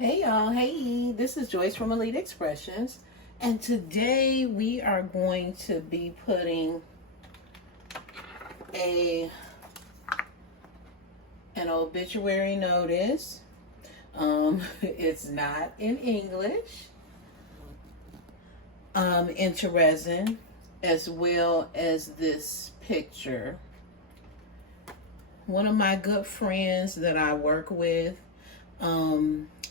Hey y'all, hey, this is Joyce from Elite Expressions, and today we are going to be putting an obituary notice. It's not in English, into resin, as well as this picture. One of my good friends that I work with,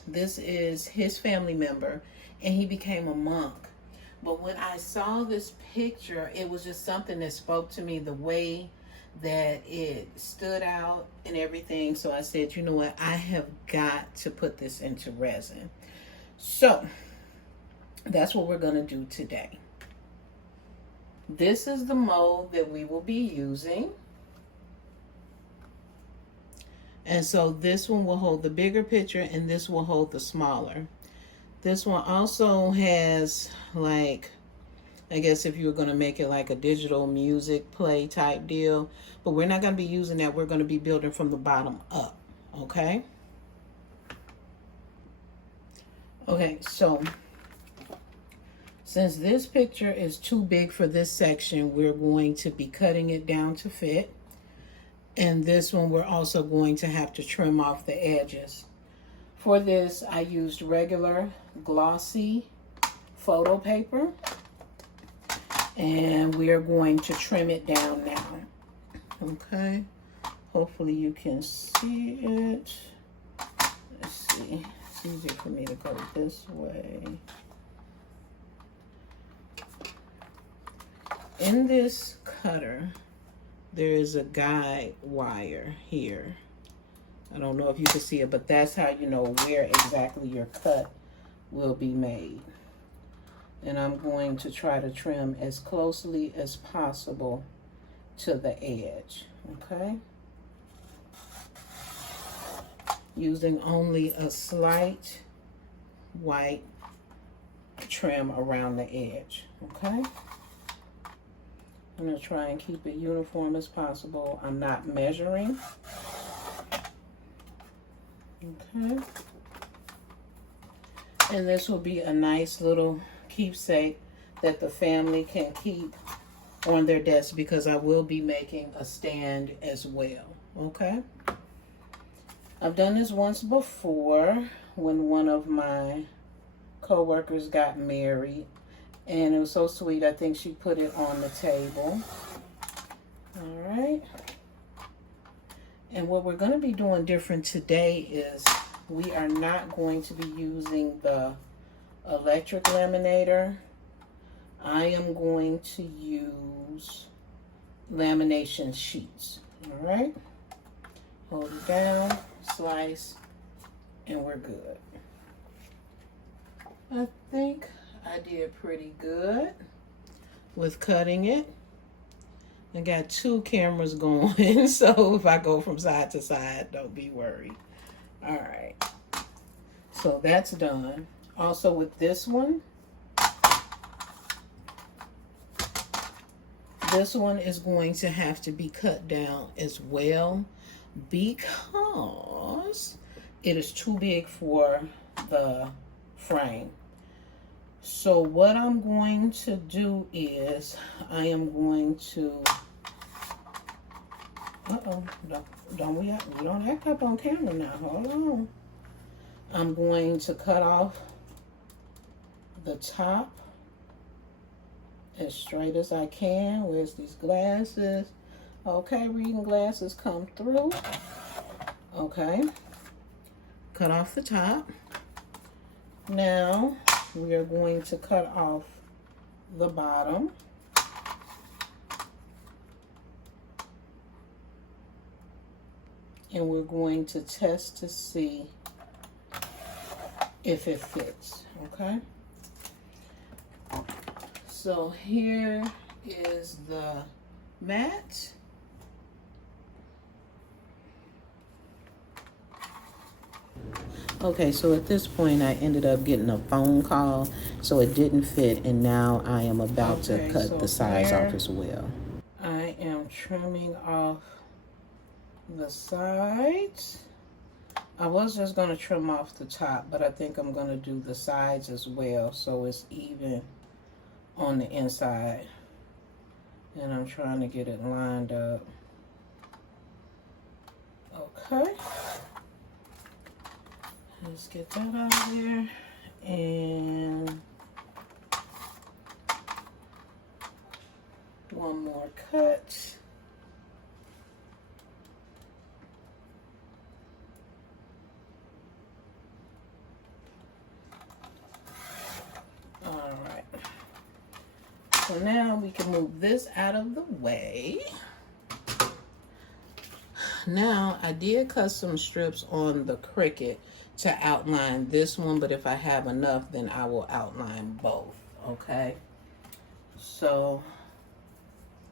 this is his family member, and he became a monk. But when I saw this picture, it was just something that spoke to me, the way that it stood out and everything. So I said, you know what, I have got to put this into resin. So that's what we're going to do today. This is the mold that we will be using. And so this one will hold the bigger picture and this will hold the smaller. This one also has, like, I guess if you were going to make it like a digital music play type deal, but we're not going to be using that. We're going to be building from the bottom up, okay? Okay, so since this picture is too big for this section, we're going to be cutting it down to fit. And this one, we're also going to have to trim off the edges. For this, I used regular glossy photo paper. And we are going to trim it down now. Okay. Hopefully you can see it. Let's see. It's easier for me to go this way. In this cutter, there is a guide wire here. I don't know if you can see it, but that's how you know where exactly your cut will be made. And I'm going to try to trim as closely as possible to the edge, okay? Using only a slight white trim around the edge, okay? I'm going to try and keep it uniform as possible. I'm not measuring. Okay. And this will be a nice little keepsake that the family can keep on their desk, because I will be making a stand as well. Okay. I've done this once before when one of my co-workers got married. And it was so sweet. I think she put it on the table. All right. And what we're going to be doing different today is we are not going to be using the electric laminator. I am going to use lamination sheets. All right. Hold it down, slice, and we're good. I think I did pretty good with cutting it. I got two cameras going, so if I go from side to side, don't be worried. All right, so that's done. Also with this one is going to have to be cut down as well, because it is too big for the frame. So what I'm going to do is I am going to, we don't act up on camera now. Hold on. I'm going to cut off the top as straight as I can. Where's these glasses? Okay, reading glasses come through. Okay. Cut off the top. Now we are going to cut off the bottom. And we're going to test to see if it fits, okay? So here is the mat. Okay, so at this point I ended up getting a phone call, so it didn't fit, and now I am about to cut the sides off as well. I am trimming off the sides. I was just going to trim off the top, but I think I'm going to do the sides as well so it's even on the inside. And I'm trying to get it lined up. Okay. Let's get that out of there. And one more cut. All right. So now we can move this out of the way. Now I did cut some strips on the Cricut to outline this one, but if I have enough, then I will outline both, okay? So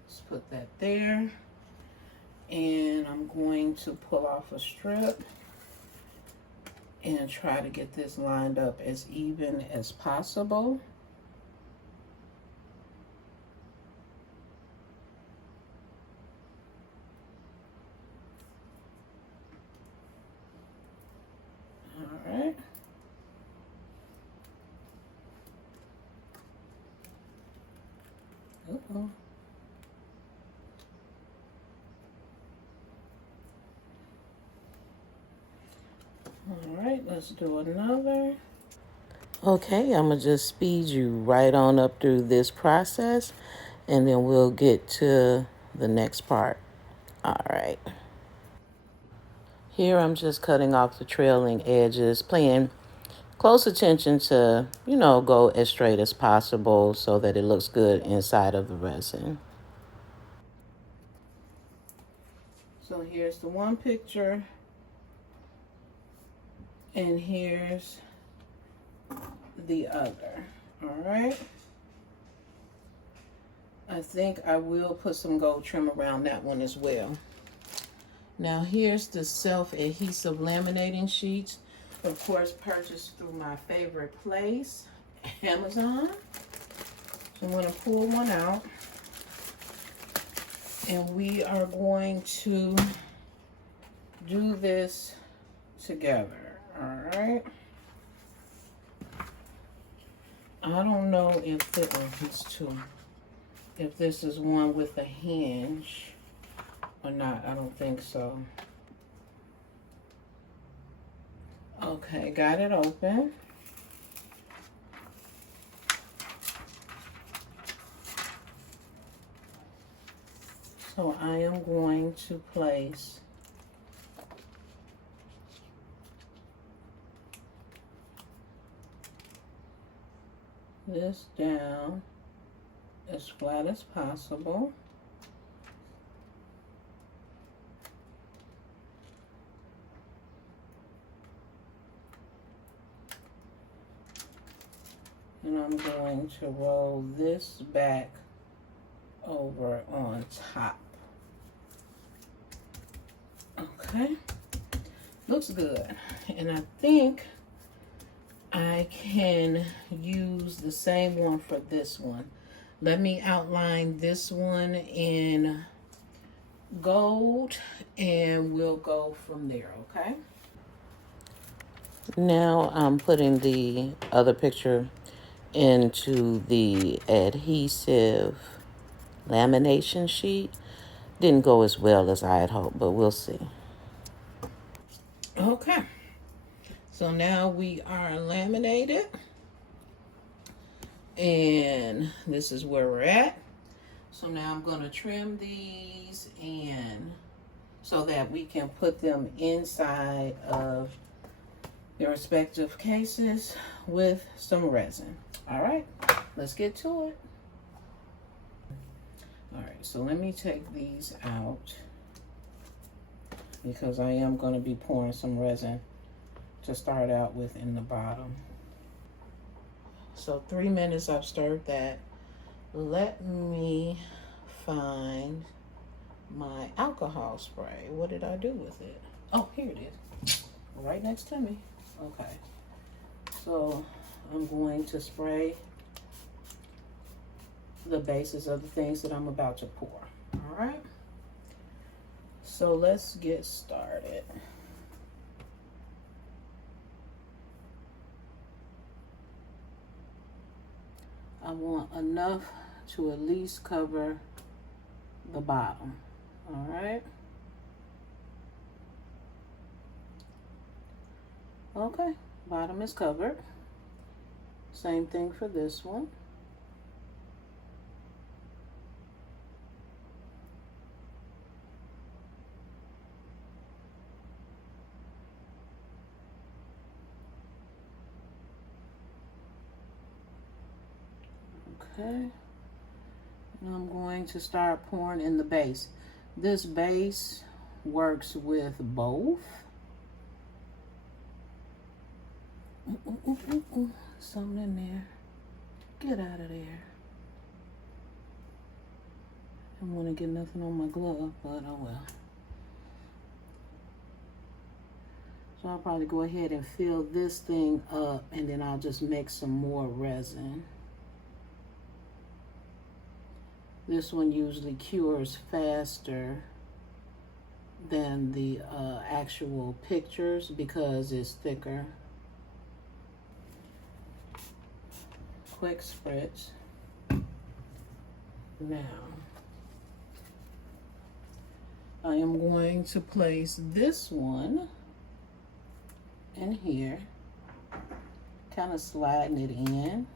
let's put that there. And I'm going to pull off a strip and try to get this lined up as even as possible. All right. Uh-oh. All right, let's do another. Okay, I'm gonna just speed you right on up through this process and then we'll get to the next part. All right. Here I'm just cutting off the trailing edges, paying close attention to, go as straight as possible so that it looks good inside of the resin. So here's the one picture, and here's the other. All right. I think I will put some gold trim around that one as well. Now here's the self-adhesive laminating sheets. Of course, purchased through my favorite place, Amazon. So I'm going to pull one out. And we are going to do this together, all right? I don't know if if this is one with a hinge or not. I don't think so. Okay, got it open. So I am going to place this down as flat as possible. And I'm going to roll this back over on top. Okay, looks good. And I think I can use the same one for this one. Let me outline this one in gold and we'll go from there, okay? Now I'm putting the other picture into the adhesive lamination sheet. Didn't go as well as I had hoped, but we'll see. Okay, so now we are laminated, and this is where we're at. So now I'm going to trim these and so that we can put them inside of their respective cases with some resin. All right, let's get to it. All right, so let me take these out because I am going to be pouring some resin to start out with in the bottom. So 3 minutes I've stirred that. Let me find my alcohol spray. What did I do with it? Oh, here it is, right next to me. Okay, so I'm going to spray the bases of the things that I'm about to pour. All right, so let's get started. I want enough to at least cover the bottom. All right. Okay, bottom is covered. Same thing for this one. Okay, and I'm going to start pouring in the base. This base works with both. Something in there. Get out of there. I don't want to get nothing on my glove, but oh well. So I'll probably go ahead and fill this thing up, and then I'll just mix some more resin. This one usually cures faster than the actual pictures because it's thicker. Quick spritz. Now, I am going to place this one in here, kind of sliding it in.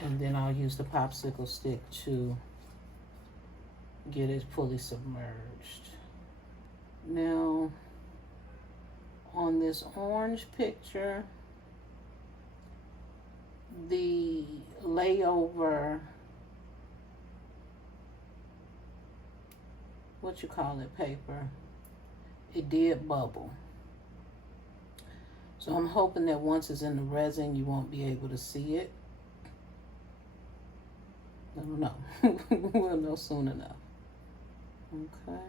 And then I'll use the popsicle stick to get it fully submerged. Now, on this orange picture, the layover, what you call it, paper, it did bubble. So I'm hoping that once it's in the resin, you won't be able to see it. I don't know. We'll know soon enough. Okay.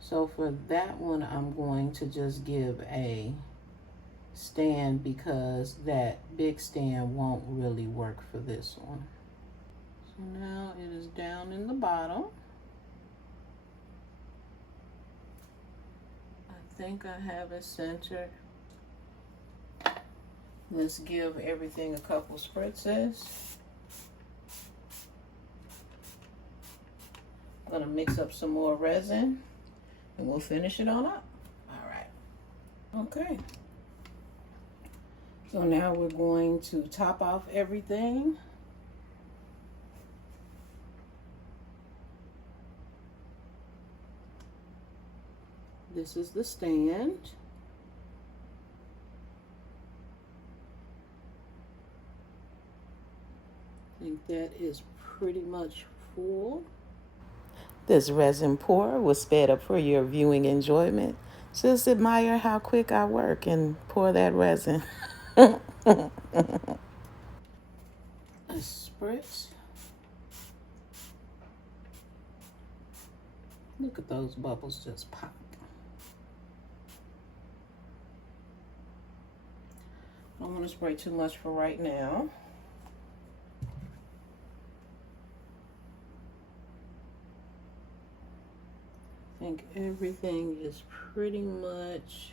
So for that one, I'm going to just give a stand because that big stand won't really work for this one. So now it is down in the bottom. I think I have it centered. Let's give everything a couple spritzes. I'm gonna mix up some more resin and we'll finish it on up. All right. Okay. So now we're going to top off everything. This is the stand. I think that is pretty much full. This resin pour was sped up for your viewing enjoyment. Just admire how quick I work and pour that resin. A spritz. Look at those bubbles just pop. I don't want to spray too much for right now. I think everything is pretty much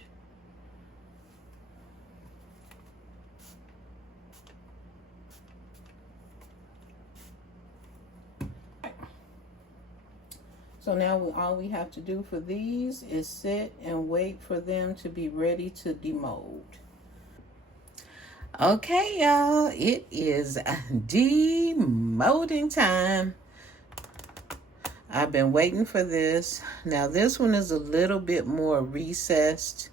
so now all we have to do for these is sit and wait for them to be ready to demold. Okay, y'all, it is demolding time. I've been waiting for this. Now this one is a little bit more recessed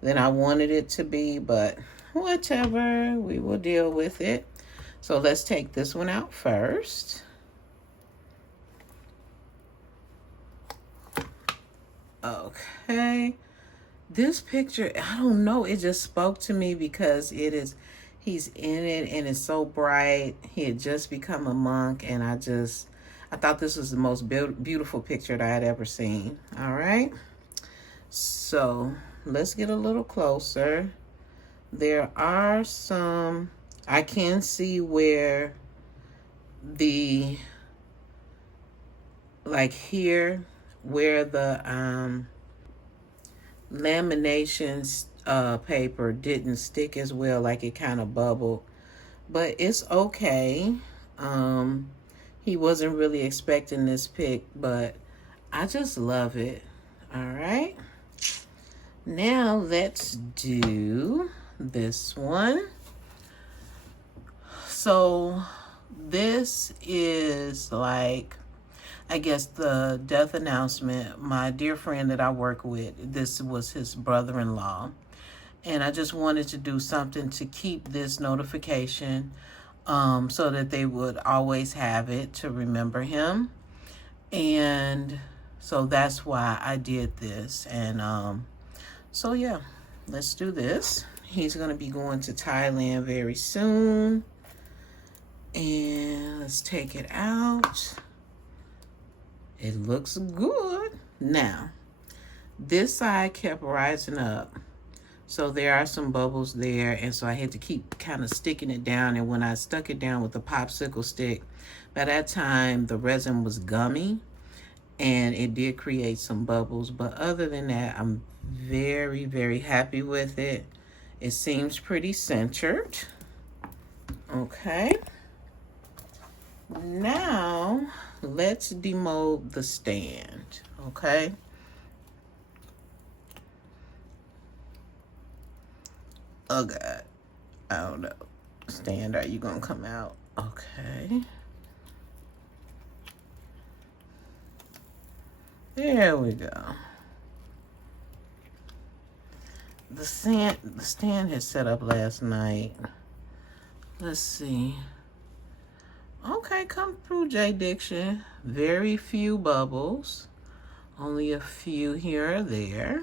than I wanted it to be, but whatever, we will deal with it. So let's take this one out first. Okay, this picture, I don't know, it just spoke to me because he's in it and it's so bright. He had just become a monk, and I thought this was the most beautiful picture that I had ever seen. All right, so let's get a little closer. There are some, I can see where like here, where the lamination paper didn't stick as well, like it kind of bubbled, but it's okay. He wasn't really expecting this pick, but I just love it. All right, now let's do this one. So this is like, I guess, the death announcement. My dear friend that I work with, this was his brother-in-law. And I just wanted to do something to keep this notification so that they would always have it to remember him. And so that's why I did this. And so yeah, let's do this. He's going to be going to Thailand very soon. And let's take it out. It looks good. Now, this side kept rising up. So there are some bubbles there. And so I had to keep kind of sticking it down. And when I stuck it down with the popsicle stick, by that time the resin was gummy. And it did create some bubbles. But other than that, I'm very, very happy with it. It seems pretty centered. Okay. Now, let's demold the stand, okay? Oh, God. I don't know. Stand, are you going to come out? Okay. There we go. The stand had set up last night. Let's see. Okay, come through, J. Diction. Very few bubbles. Only a few here or there.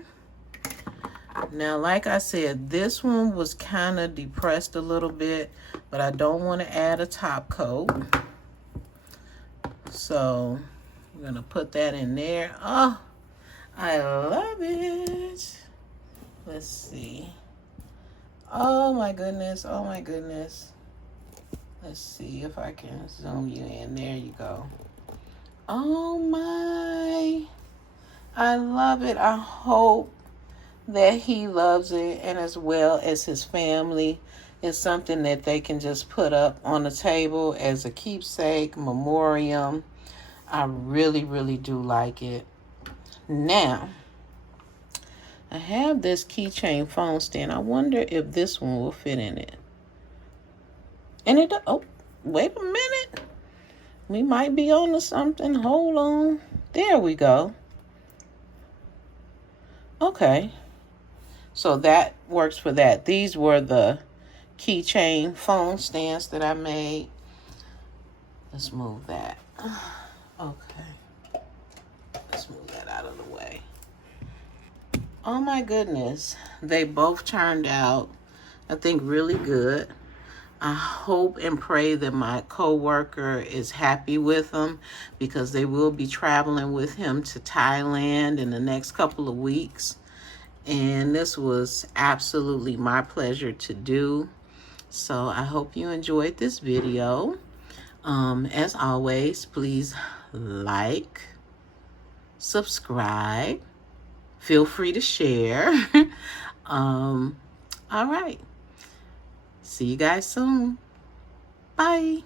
Now, like I said, this one was kind of depressed a little bit, but I don't want to add a top coat. So, I'm going to put that in there. Oh, I love it. Let's see. Oh, my goodness. Oh, my goodness. Let's see if I can zoom you in. There you go. Oh my. I love it. I hope that he loves it, and as well as his family. It's something that they can just put up on the table as a keepsake, memoriam. I really, really do like it. Now, I have this keychain phone stand. I wonder if this one will fit in it. And it, oh, wait a minute. We might be on to something. Hold on. There we go. Okay. So that works for that. These were the keychain phone stands that I made. Let's move that. Okay. Let's move that out of the way. Oh my goodness. They both turned out, I think, really good. I hope and pray that my coworker is happy with them, because they will be traveling with him to Thailand in the next couple of weeks. And this was absolutely my pleasure to do. So I hope you enjoyed this video. As always, please like, subscribe, feel free to share. All right. See you guys soon. Bye.